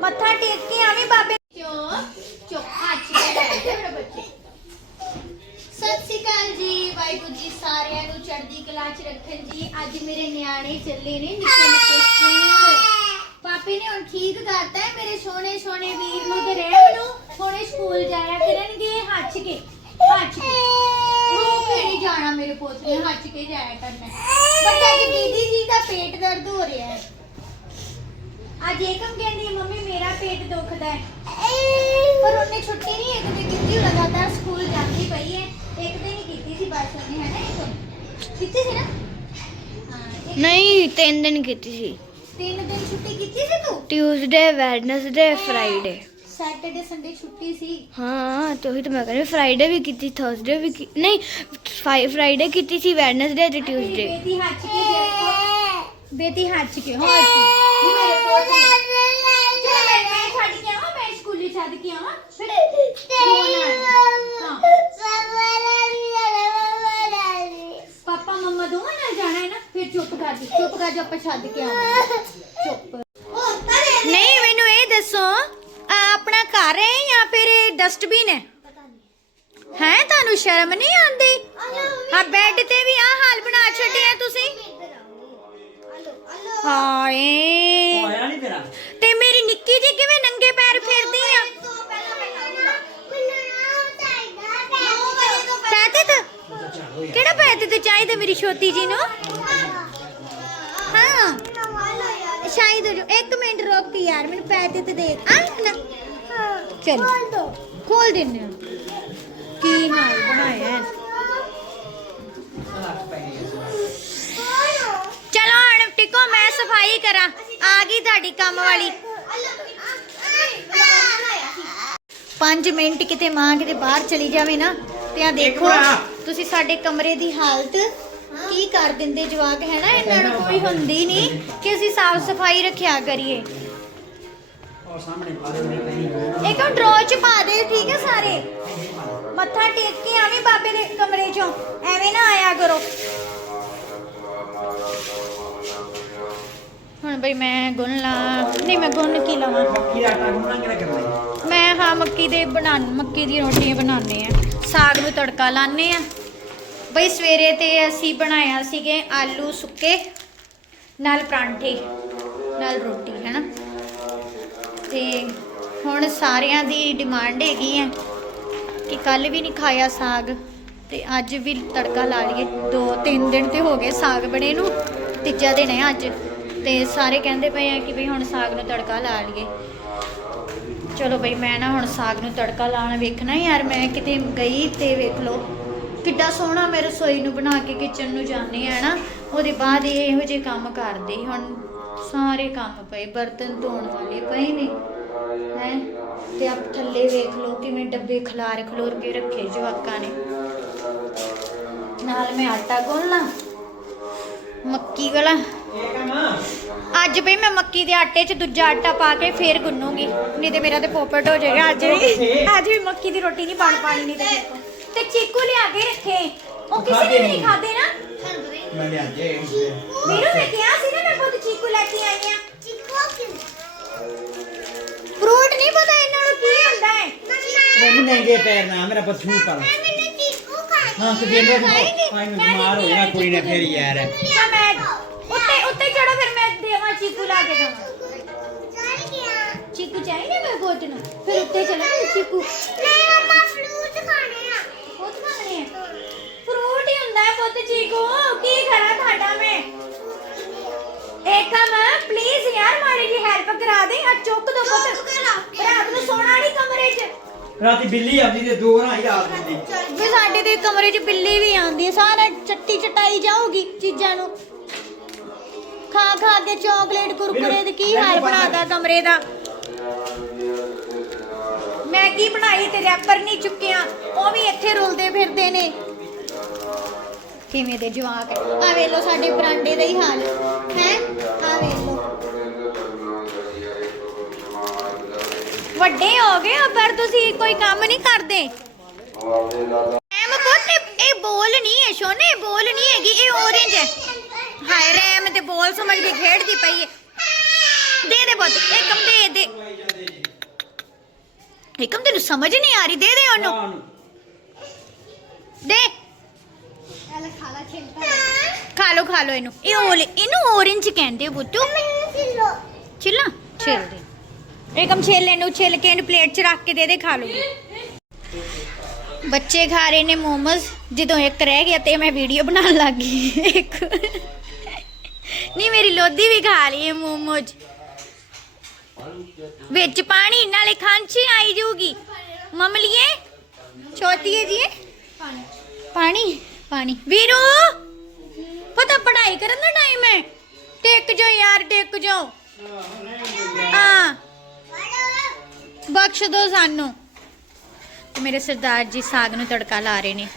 ਮੱਥਾ ਟੇਕ ਕੇ ਆਵੀਂ ਬਾਬੇ ਚੋ ਚੁੱਪ ਹੱਥ ਬੈਠੇ ਮੇਰੇ ਬੱਚੇ। ਸਤਿ ਸ਼੍ਰੀ ਅਕਾਲ ਜੀ, ਵਾਹਿਗੁਰੂ ਜੀ ਸਾਰਿਆਂ ਨੂੰ ਚੜ੍ਹਦੀ ਕਲਾ 'ਚ ਰੱਖਣ ਜੀ। ਅੱਜ ਮੇਰੇ ਨਿਆਣੇ ਚੱਲੇ ਨੇ, ਨਿੱਕੇ ਨਿੱਕੇ ਸਕੂਲ। ਪਾਪੀ ਨੇ ਹੁਣ ਠੀਕ ਕਰਤਾ ਹੈ, ਮੇਰੇ ਸੋਹਣੇ ਸੋਹਣੇ ਵੀਰ ਨੂੰ ਤੇ ਰਹਿਮ ਨੂੰ ਹੁਣੇ ਸਕੂਲ ਜਾਇਆ ਕਰਨਗੇ ਹੱਥ ਕੇ ਹੱਥ ਕੇ। ਰੋ ਜਾਣਾ ਮੇਰੇ ਪੁੱਤ ਨੇ ਹੱਥ ਕੇ ਜਾਇਆ ਕਰਨਾ ਬੱਚਾ ਜੀ ਦੀਦੀ ਜੀ ਦਾ ਪੇਟ ਦਰਦ ਹੋ ਰਿਹਾ ਹੈ। ਅੱਜ ਏਕਮ ਕਹਿੰਦੀ ਹੈ, ਮੰਮੀ ਮੇਰਾ ਪੇਟ ਦੁਖਦਾ ਹੈ। ਪਰ ਉਹਨੇ ਛੁੱਟੀ ਨਹੀਂ ਇੱਕ ਦਿਨ ਕੀਤੀ ਉਹ ਲਗਾਤਾਰ ਸਕੂਲ ਜਾਂਦੀ ਪਈ ਹੈ। ਇੱਕ ਦਿਨ ਹੀ ਕੀਤੀ ਸੀ ਬਸ ਉਹਨੇ ਹੈ ਨਾ ਇੱਕ ਕੀਤੀ ਸੀ ਨਾ? ਹਾਂ ਇੱਕ- ਨਹੀਂ ਤਿੰਨ ਦਿਨ ਕੀਤੀ ਸੀ। ਤਿੰਨ ਦਿਨ ਛੁੱਟੀ ਕੀਤੀ ਸੀ ਤੂੰ? Tuesday Wednesday Friday Saturday Sunday ਛੁੱਟੀ ਸੀ। ਹਾਂ ਤੇ ਉਹੀ ਤਾਂ ਮੈਂ ਕਹਿੰਦੀ ਫਰਾਈਡੇ ਵੀ ਕੀਤੀ ਥਰਸਡੇ ਵੀ ਕੀ- ਨਹੀਂ ਫਰਾਈਡੇ ਕੀਤੀ ਸੀ ਵੈਡਨਸਡੇ ਤੇ ਟਿਊਜ਼ਡੇ ਬੇਟੀ ਹੱਥ ਕੇ ਦੇ ਬੇਟੀ ਹੱਥ ਕੇ ਹੋ ਜੀ ਮੇਰੇ ਕੋਲ ਚਲੋ ਮੈਂ ਮੈਂ ਛੱਡ ਕੇ। ਪਾਪਾ ਮੰਮਾ ਦੋਵਾਂ ਨਾਲ ਜਾਣਾ ਹੈ ਨਾ ਫਿਰ ਚੁੱਪ ਕਰ ਜੀ ਚੁੱਪ ਕਰ ਜਾ ਆਪਾਂ ਛੱਡ ਕੇ ਆਵਾਂਗੇ ਚੁੱਪ ਨਹੀਂ, ਮੈਨੂੰ ਇਹ ਦੱਸੋ, ਆ ਆਪਣਾ ਘਰ ਹੈ ਜਾਂ ਫਿਰ ਇਹ ਡਸਟਬਿਨ ਹੈ? ਹੈ, ਤੁਹਾਨੂੰ ਸ਼ਰਮ ਨਹੀਂ ਆਉਂਦੀ? ਆ ਬੈੱਡ ਤੇ ਵੀ ਆ ਹਾਲ ਬਣਾ ਛੱਡਿਆ ਤੁਸੀਂ? ਹਾਏ। ਹੋਇਆ ਨਹੀਂ ਤੇਰਾ। ਤੇ ਮੇਰੀ ਨਿੱਕੀ ਜੀ ਕਿਵੇਂ ਨੰਗੇ ਪੈਰ ਫਿਰਦੀ ਆ? ਤੇ। ਕਿਹੜਾ ਪੈਤੇ ਤੇ ਚਾਹੀਦਾ ਮੇਰੀ ਛੋਟੀ ਜੀ ਨੂੰ? ਹਾਂ। ਸ਼ਾਇਦ। ਇੱਕ ਮਿੰਟ ਰੁਕ ਯਾਰ ਮੈਨੂੰ ਪੈਤੇ ਤੇ ਦੇ। ਆ ਨਾ। ਚਲ। ਖੋਲ ਦਿੰਨੇ ਆ। ਕੀ ਨਾਲ ਬਣਾਇਆ? ਟਿਕੋ ਮੈਂ ਸਫ਼ਾਈ ਕਰਾਂ। ਆ ਗਈ ਤੁਹਾਡੀ ਕੰਮ ਵਾਲੀ। 5 ਮਿੰਟ ਕਿਤੇ ਮਾਂ ਕਿਤੇ ਬਾਹਰ ਚਲੀ ਜਾਵੇ ਨਾ ਤੇ ਆ ਦੇਖੋ। ਤੁਸੀਂ ਸਾਡੇ ਕਮਰੇ ਦੀ ਹਾਲਤ ਕੀ ਕਰ ਦਿੰਦੇ ਜਵਾਕ ਹੈ ਨਾ? ਇਹਨਾਂ ਨੂੰ ਕੋਈ ਹੁੰਦੀ ਨਹੀਂ ਕਿ ਅਸੀਂ ਸਾਫ਼ ਸਫ਼ਾਈ ਰੱਖਿਆ ਕਰੀਏ। ਨਹੀਂ ਇੱਕ ਡਰੋ ਚ ਪਾ ਦੇ ਠੀਕ ਹੈ ਸਾਰੇ? ਮੱਥਾ ਟੇਕ ਕੇ ਆਵੀਂ ਬਾਬੇ ਦੇ ਕਮਰੇ ਚੋਂ। ਐਵੇਂ ਨਾ ਆਇਆ ਕਰੋ। ਬਈ ਮੈਂ ਗੁੰਨ ਲਾ। ਨਹੀਂ, ਮੈਂ ਗੁੰਨ ਕੀ ਲਵਾਂ? ਕੀ ਆਟਾ ਗੁੰਨਾ ਕਿਹੜਾ ਕਰਦੇ ਮੈਂ ਹਾਂ ਮੱਕੀ ਦੇ ਬਣਾ ਮੱਕੀ ਦੀ ਰੋਟੀਆਂ ਬਣਾਉਂਦੇ ਆ ਸਾਗ ਨੂੰ ਤੜਕਾ ਲਾਉਂਦੇ ਆ ਬਈ ਸਵੇਰੇ ਤੇ ਅਸੀਂ ਬਣਾਇਆ ਸੀਗੇ ਆਲੂ ਸੁੱਕੇ, ਨਾਲ ਪਰਾਂਠੇ, ਨਾਲ ਰੋਟੀ, ਹੈਨਾ? ਤੇ ਹੁਣ ਸਾਰਿਆਂ ਦੀ ਡਿਮਾਂਡ ਹੈਗੀ ਆ ਕਿ ਕੱਲ ਵੀ ਨਹੀਂ ਖਾਇਆ ਸਾਗ, ਤੇ ਅੱਜ ਵੀ ਤੜਕਾ ਲਾ ਲਈਏ। ਦੋ ਤਿੰਨ ਦਿਨ ਤੇ ਹੋ ਗਏ ਸਾਗ ਬਣੇ ਨੂੰ। ਤੀਜਾ ਦਿਨ ਹੈ ਅੱਜ। ਤੇ ਸਾਰੇ ਕਹਿੰਦੇ ਪਏ ਆ ਕਿ ਵੀ ਹੁਣ ਸਾਗ ਨੂੰ ਤੜਕਾ ਲਾ ਲਈਏ। ਚਲੋ ਬਈ ਮੈਂ ਨਾ ਹੁਣ ਸਾਗ ਨੂੰ ਤੜਕਾ ਲਾਉਣ ਵੇਖਣਾ ਯਾਰ, ਮੈਂ ਕਿਤੇ ਗਈ ਤੇ ਵੇਖ ਲਓ। ਕਿੱਡਾ ਸੋਹਣਾ ਮੈਂ ਰਸੋਈ ਨੂੰ ਬਣਾ ਕੇ ਕਿਚਨ ਨੂੰ ਜਾਂਦੀ ਆ ਨਾ, ਉਹਦੇ ਬਾਅਦ ਇਹ ਇਹੋ ਜਿਹੇ ਕੰਮ ਕਰਦੇ। ਹੁਣ ਸਾਰੇ ਕੰਮ ਪਏ, ਬਰਤਨ ਧੋਣ ਵਾਲੇ ਪਏ ਨੇ। ਹੈ? ਤੇ ਆਪ ਥੱਲੇ ਵੇਖ ਲਓ ਕਿਵੇਂ ਡੱਬੇ ਖਲਾਰ ਖਲੋਰ ਕੇ ਰੱਖੇ ਜਵਾਕਾਂ ਨੇ। ਨਾਲ ਮੈਂ ਆਟਾ ਗੁੰਨਣਾ ਮੱਕੀ ਵਾਲਾ। ਅੱਜ ਵੀ ਮੈਂ ਮੱਕੀ ਦੇ ਆਟੇ 'ਚ ਦੂਜਾ ਆਟਾ ਪਾ ਕੇ ਫੇਰ ਗੁੰਨੂਗੀ ਨਹੀਂ ਤੇ ਮੇਰਾ ਤੇ ਪੋਪਟ ਹੋ ਜਾਏਗਾ। ਅੱਜ ਵੀ ਅੱਜ ਵੀ ਮੱਕੀ ਦੀ ਰੋਟੀ ਨਹੀਂ ਬਣ ਪਾਣੀ ਨਹੀਂ ਤੇ ਕੋਲ। ਤੇ ਚੀਕੂ ਲਿਆ ਕੇ ਰੱਖੇ। ਉਹ ਕਿਸੇ ਨੇ ਵੀ ਨਹੀਂ ਖਾਦੇ ਨਾ। ਮੈਂ ਲਿਆ ਜੇ ਮੈਨੂੰ ਮੈਂ ਕਿਹਾ ਸੀ ਨਾ ਮੈਂ ਬਹੁਤ ਚੀਕੂ ਲੈ ਕੇ ਆਈ ਆ। ਫਰੂਟ ਨਹੀਂ ਪਤਾ ਇਹਨਾਂ ਨੂੰ ਕੀ ਹੁੰਦਾ ਹੈ। ਮੈਨੂੰ ਨੰਗੇ ਪੈਰ ਨਾ ਮੇਰਾ ਪੱਥੂ ਕਰ ਹਾਂ ਕਿ ਜੇ ਨੂੰ ਬਿਮਾਰ ਹੋ ਜਾਣਾ ਕੋਈ ਨਾ ਫੇਰ ਯਾਰ। ਮੈਂ ਚੀਕੂ ਚਾਹੀਦਾ ਮੇਰੇ ਪੁੱਤ ਨੂੰ ਫਿਰ ਉੱਤੇ ਚਲੋ ਚੀਕੂ। ਬਹੁਤ ਖਾਣੇ ਆ। ਫਰੂਟ ਹੀ ਹੁੰਦਾ ਹੈ ਪੁੱਤ ਚੀਕੂ। ਕੀ ਕਰਾਂ ਤੁਹਾਡਾ ਮੈਂ? ਏਕਮ ਪਲੀਜ਼ ਯਾਰ ਮਾਰੀ ਜੀ ਹੈਲਪ ਕਰਾ ਦੇ। ਆ ਚੁੱਕ ਦੋ ਪੁੱਤ। ਰਾਤ ਨੂੰ ਸੋਣਾ ਨਹੀਂ ਕਮਰੇ 'ਚ। ਰਾਤੀ ਬਿੱਲੀ ਆਉਂਦੀ ਤੇ ਦੋ ਨਾ ਹੀ ਰਾਤ ਦੀ ਵੀ ਸਾਡੇ ਦੇ ਕਮਰੇ 'ਚ ਬਿੱਲੀ ਵੀ ਆਉਂਦੀ ਹੈ ਸਾਰਾ ਚੱਟੀ ਚਟਾਈ ਜਾਊਗੀ ਚੀਜ਼ਾਂ ਨੂੰ। ਖਾ ਖਾ ਕੇ ਚਾਕਲੇਟ ਕੁਰਕੁਰੇ ਦੇ ਕੀ ਹਾਲ ਬਣਾਦਾ ਕਮਰੇ ਦਾ? ਮੈਗੀ ਬਣਾਈ ਤੇ ਰੈਪਰ ਨਹੀਂ ਚੁੱਕਿਆ, ਉਹ ਵੀ ਇੱਥੇ ਰੁਲਦੇ ਫਿਰਦੇ ਨੇ। ਕਿਵੇਂ ਦੇ ਜਵਾਕ ਆ ਵੇਖ ਲੋ ਸਾਡੇ ਬਰਾਂਡੇ ਦਾ ਹੀ ਹਾਲ। ਹੈ? ਆ ਵੇਖ ਲੋ ਵੱਡੇ ਹੋ ਗਏ ਹੋ ਪਰ ਤੁਸੀਂ ਕੋਈ ਕੰਮ ਨਹੀਂ ਕਰਦੇ। ਐਮ ਪੁੱਤ, ਇਹ- ਇਹ ਬੋਲ ਨਹੀਂ ਹੈ ਸੋਨੇ ਬੋਲ ਨਹੀਂ ਹੈਗੀ, ਇਹ orange ਹੈ ਹਾਏ, ਰੈਮ ਤੇ ਬੋਲ ਸਮਝ ਕੇ ਖੇਡਦੀ ਪਈ ਹੈ ਦੇ ਦੇ ਪੁੱਤ ਇਹ ਕੰਮ ਦੇ ਦੇ। ਏਕਮ ਤੈਨੂੰ ਸਮਝ ਨਹੀਂ ਆ ਰਹੀ ਦੇ ਦੇ ਉਹਨੂੰ। ਦੇ। ਖਾ ਲੋ ਖਾ ਲੋ ਇਹਨੂੰ। ਇਹ ਓਲੇ ਇਹਨੂੰ orange ਕਹਿੰਦੇ ਬੁੱਤੂ ਮੈਨੂੰ ਸਿਲੋ ਛਿੱਲਾ? ਛਿੱਲ ਦੇ। ਏਕਮ ਛਿੱਲ ਇਹਨੂੰ ਛਿੱਲ ਕੇ ਇਹਨੂੰ ਪਲੇਟ 'ਚ ਰੱਖ ਕੇ ਦੇ ਦੇ ਖਾ ਲੂਗੀ ਬੱਚੇ ਖਾ ਰਹੇ ਨੇ ਮੋਮੋਜ਼ ਜਦੋਂ ਇੱਕ ਰਹਿ ਗਿਆ ਤੇ ਮੈਂ ਵੀਡੀਓ ਬਣਾਉਣ ਲੱਗ ਗਈ। ਇੱਕ। ਨਹੀਂ ਮੇਰੀ ਲੋਦੀ ਵੀ ਖਾ ਲਈ ਹੈ ਮੋਮੋਜ਼। ਵਿੱਚ ਪਾਣੀ ਨਾਲੇ ਖਾਂਚੀ ਆਈ ਜੂਗੀ ਮਮਲੀਏ ਛੋਟੀਏ ਜੀ ਪਾਣੀ। ਪਾਣੀ ਪਾਣੀ। ਵੀਰੂ ਪਤਾ ਪੜਾਈ ਕਰਨ ਦਾ ਟਾਈਮ ਹੈ। ਟਿਕ ਜਾ ਯਾਰ ਟਿਕ ਜਾ ਹਾਂ। ਬਖਸ਼ ਦੋ ਸਾਨੂੰ। ਤੇ ਮੇਰੇ ਸਰਦਾਰ ਜੀ ਸਾਗ ਨੂੰ ਤੜਕਾ ਲਾ ਰਹੇ ਨੇ।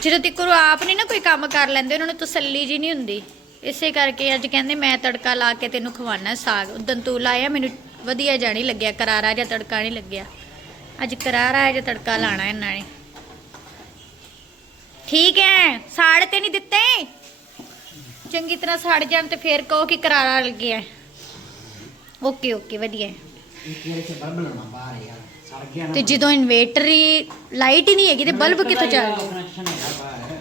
ਜਦੋਂ ਤੱਕ ਉਹ ਆਪ ਨਹੀਂ ਨਾ ਕੋਈ ਕੰਮ ਕਰ ਲੈਂਦੇ ਉਹਨਾਂ ਨੂੰ ਤਸੱਲੀ ਜੀ ਨਹੀਂ ਹੁੰਦੀ। ਇਸੇ ਕਰਕੇ ਅੱਜ ਕਹਿੰਦੇ ਮੈਂ ਤੜਕਾ ਲਾ ਕੇ ਤੈਨੂੰ ਖਵਾਣਾ ਸਾਗ। ਉਦੋਂ ਤੂੰ ਲਾਇਆ ਮੈਨੂੰ ਵਧੀਆ ਨਹੀਂ ਲੱਗਿਆ ਕਰਾਰਾ ਜਿਹਾ ਤੜਕਾ ਨਹੀਂ ਲੱਗਿਆ। ਅੱਜ ਕਰਾਰਾ ਜਿਹਾ ਤੜਕਾ ਲਾਣਾ ਇਹਨਾਂ ਨੇ। ਠੀਕ ਹੈ ਸਾੜ ਤੇ ਨਹੀਂ ਦਿੱਤੇ? ਚੰਗੀ ਤਰ੍ਹਾਂ ਸੜ ਜਾਣ ਤੇ ਫੇਰ ਕਹੋ ਕਿ ਕਰਾਰਾ ਲੱਗਿਆ ਓਕੇ ਓਕੇ ਵਧੀਆ। ਤੇ ਜਦੋਂ ਇਨਵੇਟਰ ਹੀ ਲਾਈਟ ਹੀ ਨਹੀਂ ਹੈਗੀ ਤੇ ਬਲਬ ਕਿੱਥੋਂ ਬਾਹਰ।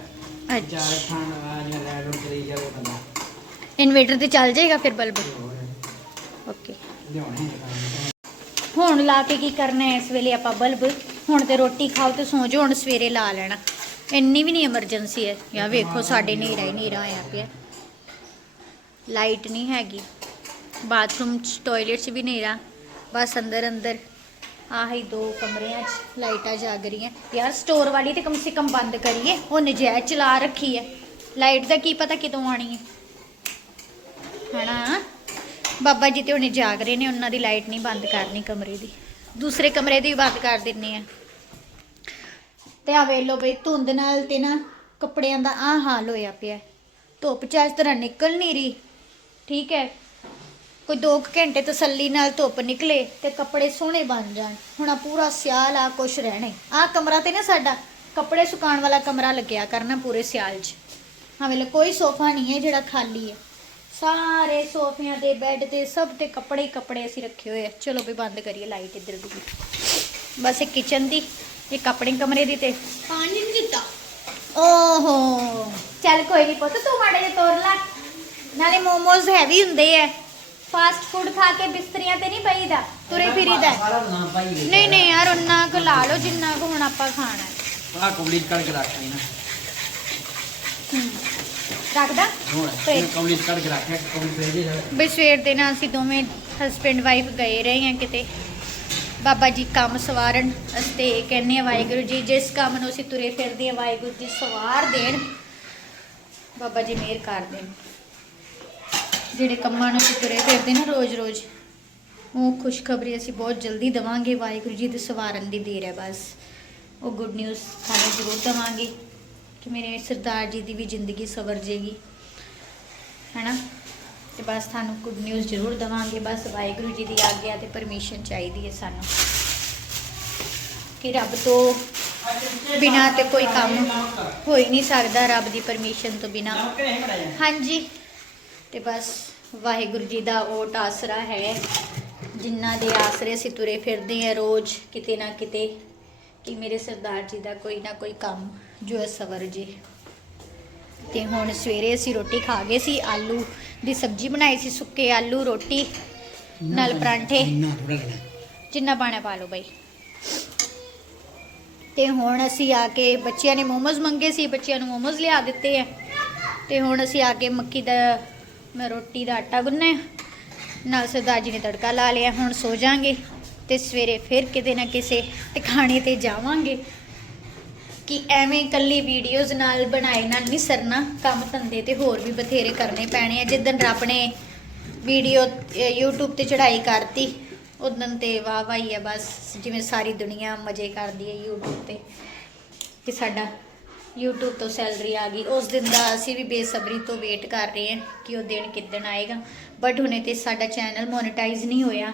ਅੱਛਾ ਚਾਰ ਖਾਣ ਵਾਲੀਆਂ ਲੈਟ ਉੱਡ ਕਰੀ ਜਾਵੇ ਬੰਦਾ ਇਨਵੇਟਰ ਤੇ ਚੱਲ ਜਾਏਗਾ ਫਿਰ ਬਲਬ? ਓਕੇ ਹੁਣ ਲਾ ਕੇ ਕੀ ਕਰਨਾ ਹੈ? ਇਸ ਵੇਲੇ ਆਪਾਂ ਬਲਬ, ਹੁਣ ਤੇ ਰੋਟੀ ਖਾਓ ਤੇ ਸੌਂ ਜਾਓ, ਹੁਣ ਸਵੇਰੇ ਲਾ ਲੈਣਾ। ਇੰਨੀ ਵੀ ਨਹੀਂ ਐਮਰਜੈਂਸੀ ਹੈ। ਯਾ ਵੇਖੋ, ਸਾਡੇ ਹਨੇਰਾ ਹੀ ਹਨੇਰਾ ਆਇਆ ਪਿਆ। ਲਾਈਟ ਨਹੀਂ ਹੈਗੀ। ਬਾਥਰੂਮ ਚ ਟਾਇਲਟ 'ਚ ਵੀ ਹਨੇਰਾ। ਬਸ ਅੰਦਰ ਅੰਦਰ। ਆਹੀ ਦੋ ਕਮਰਿਆਂ 'ਚ ਲਾਈਟਾਂ ਜਾਗ ਰਹੀਆਂ। ਯਾਰ ਸਟੋਰ ਵਾਲੀ ਤੇ ਕਮ ਸੇ ਕਮ ਬੰਦ ਕਰੀਏ। ਉਹ ਨਜਾਇਜ਼ ਚਲਾ ਰੱਖੀ ਹੈ। ਲਾਈਟ ਦਾ ਕੀ ਪਤਾ ਕਿਦੋਂ ਆਣੀ ਹੈ। ਹਨਾ? ਬਾਬਾ ਜੀ ਤੇ ਹੁਣੇ ਜਾਗ ਰਹੇ ਨੇ, ਉਹਨਾਂ ਦੀ ਲਾਈਟ ਨਹੀਂ ਬੰਦ ਕਰਨੀ ਕਮਰੇ ਦੀ। ਦੂਸਰੇ ਕਮਰੇ ਦੀ ਵੀ ਬੰਦ ਕਰ ਦਿੰਨੇ ਆ। ਤੇ ਆ ਵੇਖ ਲਓ ਬਈ, ਧੁੰਦ ਨਾਲ ਤੇ ਨਾ ਕੱਪੜਿਆਂ ਦਾ ਆ ਹਾਲ ਹੋਇਆ ਪਿਆ। ਧੁੱਪ ਚ ਇਸ ਤਰ੍ਹਾਂ ਨਿਕਲ ਨਹੀਂ ਰਹੀ, ਠੀਕ ਹੈ? ਕੋਈ 2 ਘੰਟੇ ਤਸੱਲੀ ਨਾਲ ਧੁੱਪ ਨਿਕਲੇ ਤੇ ਕੱਪੜੇ ਸੋਹਣੇ ਬਣ ਜਾਣ। ਹੁਣ ਆ ਪੂਰਾ ਸਿਆਲ ਆ ਕੁਛ ਰਹਿਣੇ ਆ ਕਮਰਾ ਤੇ ਨਾ ਸਾਡਾ ਕੱਪੜੇ ਸੁਕਾਉਣ ਵਾਲਾ ਕਮਰਾ ਲੱਗਿਆ ਕਰਨਾ ਪੂਰੇ ਸਿਆਲ 'ਚ। ਹਾਂ ਵੇਲੇ ਕੋਈ ਸੋਫਾ ਨਹੀਂ ਹੈ ਜਿਹੜਾ ਖਾਲੀ ਹੈ। ਸਾਰੇ ਸੋਫਿਆਂ ਦੇ ਬੈੱਡ ਤੇ ਸਭ ਤੇ ਕੱਪੜੇ ਹੀ ਕੱਪੜੇ ਅਸੀਂ ਰੱਖੇ ਹੋਏ ਆ। ਚਲੋ ਵੀ ਬੰਦ ਕਰੀਏ ਲਾਈਟ ਇੱਧਰ ਦੀ। ਬਸ ਇਹ ਕਿਚਨ ਦੀ ਇਹ ਆਪਣੇ ਕਮਰੇ ਦੀ ਤੇ। ਪਾਣੀ ਨਹੀਂ ਦਿੱਤਾ। ਓਹੋ ਚੱਲ ਕੋਈ ਨਹੀਂ ਪੁੱਤ ਤੂੰ ਮਾੜੇ ਜਿਹਾ ਤੋਰ ਲੈ। ਨਾਲੇ ਮੋਮੋਜ਼ ਹੈਵੀ ਹੁੰਦੇ ਐ। ਫਾਸਟ ਫੂਡ ਖਾ ਕੇ ਬਿਸਤਰੀਆਂ ਤੇ ਨਹੀਂ ਪਈਦਾ ਤੁਰੇ ਫਿਰੀਦਾ। ਸਾਰਾ ਬਣਾ ਪਾਈ ਨਹੀਂ ਨਹੀਂ ਯਾਰ ਉਹਨਾਂ ਕੁ ਲਾ ਲਓ ਜਿੰਨਾ ਕੁ ਹੁਣ ਆਪਾਂ ਖਾਣਾ। ਹੈ ਆ ਕੰਪਲੀਟ ਕਰਕੇ ਰੱਖਣੀ ਨਾ। ਹੂੰ। ਰੱਖਦਾ? ਤੇ- ਕੰਪਲੀਟ ਕਰਕੇ ਰੱਖਿਆ ਕੰਪਲੀਟ ਦੇ ਜਾਵੇ ਬਈ ਸਵੇਰ ਦੇ ਨਾਲ ਅਸੀਂ ਦੋਵੇਂ ਹਸਬੈਂਡ ਵਾਈਫ ਗਏ ਰਹੇ ਹਾਂ ਕਿਤੇ। ਬਾਬਾ ਜੀ ਕੰਮ ਸਵਾਰਨ ਅਸਤੇ ਕਹਿੰਦੇ ਆ ਵਾਹਿਗੁਰੂ ਜੀ ਜਿਸ ਕੰਮ ਨੂੰ ਅਸੀਂ ਤੁਰੇ ਫਿਰਦੇ ਆ ਵਾਹਿਗੁਰੂ ਜੀ ਸਵਾਰ ਦੇਣ। ਬਾਬਾ ਜੀ ਮਿਹਰ ਕਰ ਦੇਣ। ਜਿਹੜੇ ਕੰਮਾਂ ਨੂੰ ਅਸੀਂ ਤੁਰੇ ਫਿਰਦੇ ਨਾ ਰੋਜ਼-ਰੋਜ਼ ਉਹ ਖੁਸ਼ਖਬਰੀ ਅਸੀਂ ਬਹੁਤ ਜਲਦੀ ਦਵਾਂਗੇ ਵਾਹਿਗੁਰੂ ਜੀ ਦੇ ਸਵਾਰਨ ਦੀ ਦੇਰ ਹੈ ਬਸ। ਉਹ ਗੁੱਡ ਨਿਊਜ਼ ਤੁਹਾਨੂੰ ਜ਼ਰੂਰ ਦਵਾਂਗੇ। ਕਿ ਮੇਰੇ ਸਰਦਾਰ ਜੀ ਦੀ ਵੀ ਜ਼ਿੰਦਗੀ ਸਵਰ ਜੇਗੀ। ਹੈਨਾ? ਤੇ ਬਸ ਤੁਹਾਨੂੰ ਗੁੱਡ ਨਿਊਜ਼ ਜ਼ਰੂਰ ਦਵਾਂਗੇ। ਬਸ ਵਾਹਿਗੁਰੂ ਜੀ ਦੀ ਆਗਿਆ ਤੇ ਪਰਮਿਸ਼ਨ ਚਾਹੀਦੀ ਹੈ ਸਾਨੂੰ। ਕਿ ਰੱਬ ਤੋਂ ਬਿਨਾ ਤੇ ਕੋਈ ਕੰਮ ਹੋ ਹੀ ਨਹੀਂ ਸਕਦਾ, ਰੱਬ ਦੀ ਪਰਮਿਸ਼ਨ ਤੋਂ ਬਿਨਾ। ਹਾਂਜੀ। ਤੇ ਬਸ ਵਾਹਿਗੁਰੂ ਜੀ ਦਾ ਓਟ ਆਸਰਾ ਹੈ। ਜਿਨ੍ਹਾਂ ਦੇ ਆਸਰੇ ਅਸੀਂ ਤੁਰੇ ਫਿਰਦੇ ਆ ਰੋਜ਼ ਕਿਤੇ ਨਾ ਕਿਤੇ। ਕਿ ਮੇਰੇ ਸਰਦਾਰ ਜੀ ਦਾ ਕੋਈ ਨਾ ਕੋਈ ਕੰਮ ਜੋ ਹੈ ਸਵਰ ਜੇ। ਤੇ ਹੁਣ ਸਵੇਰੇ ਅਸੀਂ ਰੋਟੀ ਖਾ ਗਏ ਸੀ ਆਲੂ ਦੀ ਸਬਜ਼ੀ ਬਣਾਈ ਸੀ ਸੁੱਕੇ ਆਲੂ ਰੋਟੀ ਨਾਲ ਪਰਾਂਠੇ। ਜਿੰਨਾ ਪਾਣਾ ਪਾ ਲਓ ਬਾਈ। ਤੇ ਹੁਣ ਅਸੀਂ ਆ ਕੇ ਬੱਚਿਆਂ ਨੇ ਮੋਮੋਜ਼ ਮੰਗੇ ਸੀ ਬੱਚਿਆਂ ਨੂੰ ਮੋਮੋਜ਼ ਲਿਆ ਦਿੱਤੇ ਆ। ਤੇ ਹੁਣ ਅਸੀਂ ਆ ਕੇ ਮੱਕੀ ਦਾ ਮੈਂ ਰੋਟੀ ਦਾ ਆਟਾ ਗੁੰਨਿਆ। ਨਾਲ ਸਰਦਾਰ ਜੀ ਨੇ ਤੜਕਾ ਲਾ ਲਿਆ ਹੁਣ ਸੋ ਜਾਾਂਗੇ। ਤੇ ਸਵੇਰੇ ਫਿਰ ਕਿਤੇ ਨਾ ਕਿਸੇ ਟਿਕਾਣੇ ਤੇ ਜਾਵਾਂਗੇ। ਕਿ ਐਵੇਂ ਇਕੱਲੀ ਵੀਡੀਓਜ਼ ਨਾਲ ਬਣਾਏ ਨਾਲ ਨਹੀਂ ਸਰਨਾ, ਕੰਮ ਧੰਦੇ ਤੇ ਹੋਰ ਵੀ ਬਥੇਰੇ ਕਰਨੇ ਪੈਣੇ ਆ। ਜਿੱਦਣ ਰੱਬ ਨੇ ਵੀਡੀਓ YouTube ਤੇ ਚੜ੍ਹਾਈ ਕਰਤੀ ਉਦੋਂ ਤੇ ਵਾਹ ਵਾਹੀ ਹੀ ਆ ਬਸ। ਜਿਵੇਂ ਸਾਰੀ ਦੁਨੀਆ ਮਜ਼ੇ ਕਰਦੀ ਹੈ YouTube ਤੇ। ਕਿ ਸਾਡਾ YouTube ਤੋਂ ਸੈਲਰੀ ਆ ਗਈ। ਉਸ ਦਿਨ ਦਾ ਅਸੀਂ ਵੀ ਬੇਸਬਰੀ ਤੋਂ ਵੇਟ ਕਰ ਰਹੇ ਹਾਂ ਕਿ ਉਹ ਦਿਨ ਕਿੱਦਣ ਆਏਗਾ। ਬਟ ਹੁਣੇ ਤੇ ਸਾਡਾ ਚੈਨਲ ਮੋਨੇਟਾਈਜ਼ ਨਹੀਂ ਹੋਇਆ।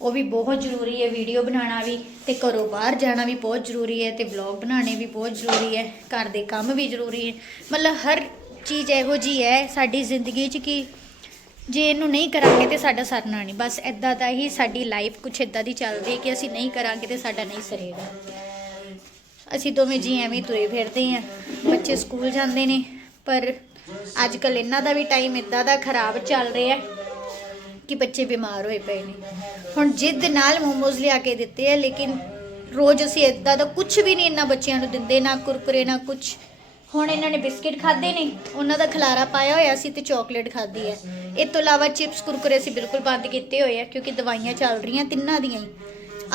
ਉਹ ਵੀ ਬਹੁਤ ਜ਼ਰੂਰੀ ਹੈ ਵੀਡੀਓ ਬਣਾਉਣਾ ਵੀ ਤੇ ਘਰੋਂ ਬਾਹਰ ਜਾਣਾ ਵੀ ਬਹੁਤ ਜ਼ਰੂਰੀ ਹੈ ਤੇ ਵਲੌਗ ਬਣਾਉਣੇ ਵੀ ਬਹੁਤ ਜ਼ਰੂਰੀ ਹੈ, ਘਰ ਦੇ ਕੰਮ ਵੀ ਜ਼ਰੂਰੀ ਹੈ। ਮਤਲਬ ਹਰ ਚੀਜ਼ ਇਹੋ ਜੀ ਹੈ ਸਾਡੀ ਜ਼ਿੰਦਗੀ 'ਚ ਕਿ ਜੇ ਇਹਨੂੰ ਨਹੀਂ ਕਰਾਂਗੇ ਤੇ ਸਾਡਾ ਸਰਨਾ ਨਹੀਂ। ਬਸ ਇਦਾਂ ਦਾ ਹੀ ਸਾਡੀ ਲਾਈਫ ਕੁਛ ਇਦਾਂ ਦੀ ਚੱਲਦੀ ਹੈ ਕਿ ਅਸੀਂ ਨਹੀਂ ਕਰਾਂਗੇ ਤੇ ਸਾਡਾ ਨਹੀਂ ਸਰੇਗਾ। ਅਸੀਂ ਦੋਵੇਂ ਜੀ ਐਵੇਂ ਤੁਰੇ ਫਿਰਦੇ ਆ ਬੱਚੇ ਸਕੂਲ ਜਾਂਦੇ ਨੇ, ਪਰ ਅੱਜ ਕੱਲ ਇਹਨਾਂ ਦਾ ਵੀ ਟਾਈਮ ਇਦਾਂ ਦਾ ਖਰਾਬ ਚੱਲ ਰਿਹਾ ਹੈ ਕਿ ਬੱਚੇ ਬਿਮਾਰ ਹੋਏ ਪਏ ਨੇ। ਹੁਣ ਜਿੱਦ ਨਾਲ ਮੋਮੋਜ਼ ਲਿਆ ਕੇ ਦਿੱਤੇ ਆ, ਲੇਕਿਨ ਰੋਜ਼ ਅਸੀਂ ਇਦਾਂ ਦਾ ਕੁਝ ਵੀ ਨਹੀਂ ਇਹਨਾਂ ਬੱਚਿਆਂ ਨੂੰ ਦਿੰਦੇ, ਨਾ ਕੁਰਕੁਰੇ, ਨਾ ਕੁਝ ਹੁਣ ਇਹਨਾਂ ਨੇ ਬਿਸਕਿਟ ਖਾਦੇ ਨੇ, ਉਹਨਾਂ ਦਾ ਖਲਾਰਾ ਪਾਇਆ ਹੋਇਆ ਸੀ ਤੇ ਚਾਕਲੇਟ ਖਾਦੀ ਹੈ ਇਹ ਤੋਂ ਇਲਾਵਾ ਚਿਪਸ, ਕੁਰਕਰੇ ਅਸੀਂ ਬਿਲਕੁਲ ਬੰਦ ਕੀਤੇ ਹੋਏ ਆ, ਕਿਉਂਕਿ ਦਵਾਈਆਂ ਚੱਲ ਰਹੀਆਂ ਤਿੰਨਾਂ ਦੀਆਂ ਹੀ।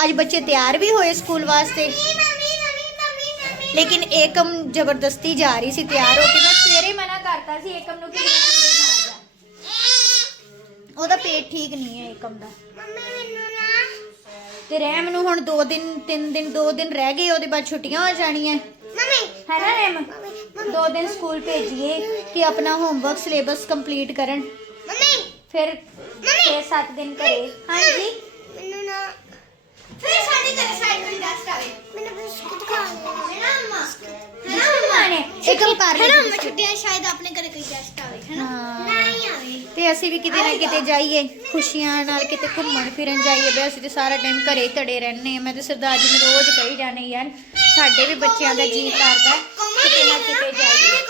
ਅੱਜ ਬੱਚੇ ਤਿਆਰ ਵੀ ਹੋਏ ਸਕੂਲ ਵਾਸਤੇ। ਲੇਕਿਨ ਏਕਮ ਜ਼ਬਰਦਸਤੀ ਜਾ ਰਹੀ ਸੀ, ਤਿਆਰ ਹੋ ਕੇ। ਮੈਂ ਸਵੇਰੇ ਮਨਾ ਕਰਤਾ ਸੀ ਏਕਮ ਨੂੰ ਕਿ ਉਹਦਾ ਪੇਟ ਠੀਕ ਨਹੀਂ ਹੈ ਏਕਮ ਦਾ ਤੇ ਰਹਿਮ ਨੂੰ ਹੁਣ 2 ਦਿਨ 3 ਦਿਨ 2 ਦਿਨ ਰਹਿ ਗਏ ਉਹਦੇ ਬਾਅਦ ਛੁੱਟੀਆਂ ਹੋ ਜਾਣੀਆਂ। ਹੈ ਨਾ ਰਹਿਮ 2 ਦਿਨ ਸਕੂਲ ਭੇਜੀਏ ਕਿ ਆਪਣਾ ਹੋਮਵਰਕ ਸਿਲੇਬਸ ਕੰਪਲੀਟ ਕਰਨ। ਫਿਰ 6-7 ਦਿਨ ਘਰੇ। ਹਾਂਜੀ। ਫਿਰ ਸਾਡੇ ਘਰੇ ਸਾਈਕਲ ਡਸਟ ਆਵੇ ਮੈਨੂੰ ਬਿਸਕੁਟ ਖਾਣੇ ਹੈ ਨਾ ਅੰਮਾ? ਹੈ ਨਾ ਅੰਮਾ? ਖਾਣੇ। ਏਕਮ ਕਰ ਹੈ ਨਾ ਲਈ ਅੰਮਾ? ਛੁੱਟੀਆਂ ਸ਼ਾਇਦ ਆਪਣੇ ਘਰੇ ਕੋਈ ਗੈਸਟ ਆਵੇ ਹੈ ਨਾ? ਹਾਂ। ਨਹੀਂ ਆਵੇ। ਤੇ ਅਸੀਂ ਵੀ ਕਿਤੇ ਨਾ ਕਿਤੇ ਜਾਈਏ ਖੁਸ਼ੀਆਂ ਨਾਲ ਕਿਤੇ ਘੁੰਮਣ ਫਿਰਨ ਜਾਈਏ। ਬਈ ਅਸੀਂ ਤੇ ਸਾਰਾ ਟਾਈਮ ਘਰੇ ਹੀ ਧੜੇ ਰਹਿੰਦੇ ਆ ਮੈਂ ਤੇ ਸਰਦਾਰ ਜੀ ਨੂੰ ਰੋਜ਼ ਕਹੀ ਜਾਣੇ ਯਾਰ ਸਾਡੇ ਵੀ ਬੱਚਿਆਂ ਦਾ ਜੀ ਕਰਦਾ ਕਿਤੇ ਨਾ ਕਿਤੇ ਜਾਈਏ।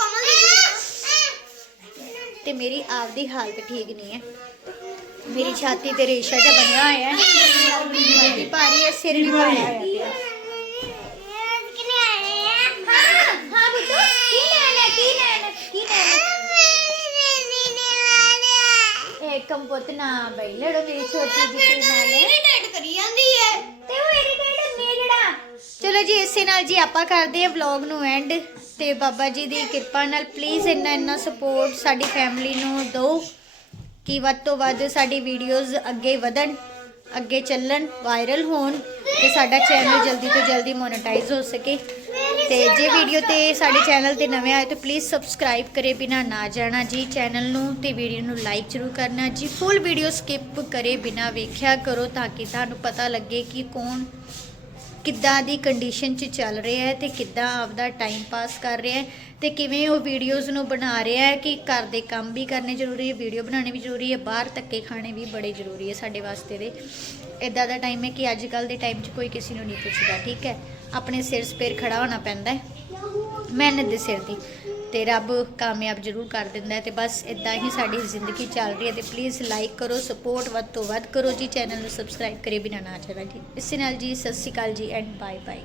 ਤੇ ਮੇਰੀ ਆਪਦੀ ਹਾਲਤ ਠੀਕ ਨਹੀਂ ਹੈ। ਮੇਰੀ ਛਾਤੀ ਤੇ ਰੇਸ਼ਾ ਜਿਹਾ ਬਣਿਆ ਹੋਇਆ ਹੈ। ਛਾਤੀ ਭਾਰੀ ਹੈ, ਸਿਰ ਵੀ ਭਾਰਾ ਹੋਇਆ ਪਿਆ। ਨਾ ਬਈ, ਲੜੋ ਮੇਰੀ ਛੋਟੀ ਜਿਹੀ ਨਾਲ। ਇਰੀਟੇਟ ਕਰੀ ਜਾਂਦੀ ਹੈ ਤੇ ਉਹ ਇਰੀਟੇਟ ਹੁੰਦੀ ਜਿਹੜਾ। ਚਲੋ ਜੀ, ਇਸੇ ਨਾਲ ਜੀ ਆਪਾਂ ਕਰਦੇ ਹਾਂ ਵਲੌਗ ਨੂੰ ਐਂਡ ਤੇ ਬਾਬਾ ਜੀ ਦੀ ਕਿਰਪਾ ਨਾਲ ਪਲੀਜ਼ ਇੰਨਾ ਇੰਨਾ ਸਪੋਰਟ ਸਾਡੀ ਫੈਮਿਲੀ ਨੂੰ ਦਿਓ। ਕਿ ਵੱਧ ਤੋਂ ਵੱਧ ਸਾਡੀ ਵੀਡੀਓਜ਼ ਅੱਗੇ ਵਧਣ, ਅੱਗੇ ਚੱਲਣ ਵਾਇਰਲ ਹੋਣ ਤੇ ਸਾਡਾ ਚੈਨਲ ਜਲਦੀ ਤੋਂ ਜਲਦੀ ਮੋਨੇਟਾਈਜ਼ ਹੋ ਸਕੇ। ਤੇ ਜੇ ਵੀਡੀਓ ਤੇ ਸਾਡੇ ਚੈਨਲ ਤੇ ਨਵੇਂ ਆਏ ਤਾਂ ਪਲੀਜ਼ ਸਬਸਕ੍ਰਾਈਬ ਕਰੇ ਬਿਨਾ ਨਾ ਜਾਣਾ ਜੀ। ਚੈਨਲ ਨੂੰ ਤੇ ਵੀਡੀਓ ਨੂੰ ਲਾਈਕ ਜ਼ਰੂਰ ਕਰਨਾ ਜੀ। ਫੁੱਲ ਵੀਡੀਓ ਸਕਿਪ ਕਰੇ ਬਿਨਾ ਵੇਖਿਆ ਕਰੋ ਤਾਂ ਕਿ ਤੁਹਾਨੂੰ ਪਤਾ ਲੱਗੇ ਕਿ ਕੌਣ ਕਿੱਦਾਂ ਦੀ ਕੰਡੀਸ਼ਨ 'ਚ ਚੱਲ ਰਿਹਾ ਹੈ ਤੇ ਕਿੱਦਾਂ ਆਪਦਾ ਟਾਈਮ ਪਾਸ ਕਰ ਰਿਹਾ ਹੈ ਤੇ ਕਿਵੇਂ ਉਹ ਵੀਡੀਓਜ਼ ਨੂੰ ਬਣਾ ਰਿਹਾ ਹੈ ਕਿ ਘਰ ਦੇ ਕੰਮ ਵੀ ਕਰਨੇ ਜ਼ਰੂਰੀ ਹੈ ਵੀਡੀਓ ਬਣਾਉਣੀ ਵੀ ਜ਼ਰੂਰੀ ਹੈ, ਬਾਹਰ ਧੱਕੇ ਖਾਣੇ ਵੀ ਬੜੇ ਜ਼ਰੂਰੀ ਹੈ ਸਾਡੇ ਵਾਸਤੇ ਦੇ। ਇਦਾਂ ਦਾ ਟਾਈਮ ਹੈ ਕਿ ਅੱਜ ਕੱਲ ਦੇ ਟਾਈਮ 'ਚ ਕੋਈ ਕਿਸੇ ਨੂੰ ਨਹੀਂ ਪੁੱਛਦਾ, ਠੀਕ ਹੈ? ਆਪਣੇ ਸਿਰ ਸਪੇਰ ਖੜਾ ਹੋਣਾ ਪੈਂਦਾ ਹੈ, ਮਿਹਨਤ ਦੇ ਸਿਰ ਦੀ। ਤੇ ਰੱਬ ਕਾਮਯਾਬ ਜ਼ਰੂਰ ਕਰ ਦਿੰਦਾ ਹੈ ਤੇ ਬਸ ਇਦਾਂ ਹੀ ਸਾਡੀ ਜ਼ਿੰਦਗੀ ਚੱਲ ਰਹੀ ਹੈ ਤੇ ਪਲੀਜ਼ ਲਾਈਕ ਕਰੋ ਸਪੋਰਟ ਵੱਧ ਤੋਂ ਵੱਧ ਕਰੋ ਜੀ ਚੈਨਲ ਨੂੰ ਸਬਸਕ੍ਰਾਈਬ ਕਰੇ ਬਿਨਾ ਨਾ ਜਾਣਾ ਜੀ ਇਸੇ ਨਾਲ ਜੀ, ਸਤਿ ਸ਼੍ਰੀ ਅਕਾਲ ਜੀ ਐਂਡ ਬਾਏ ਬਾਏ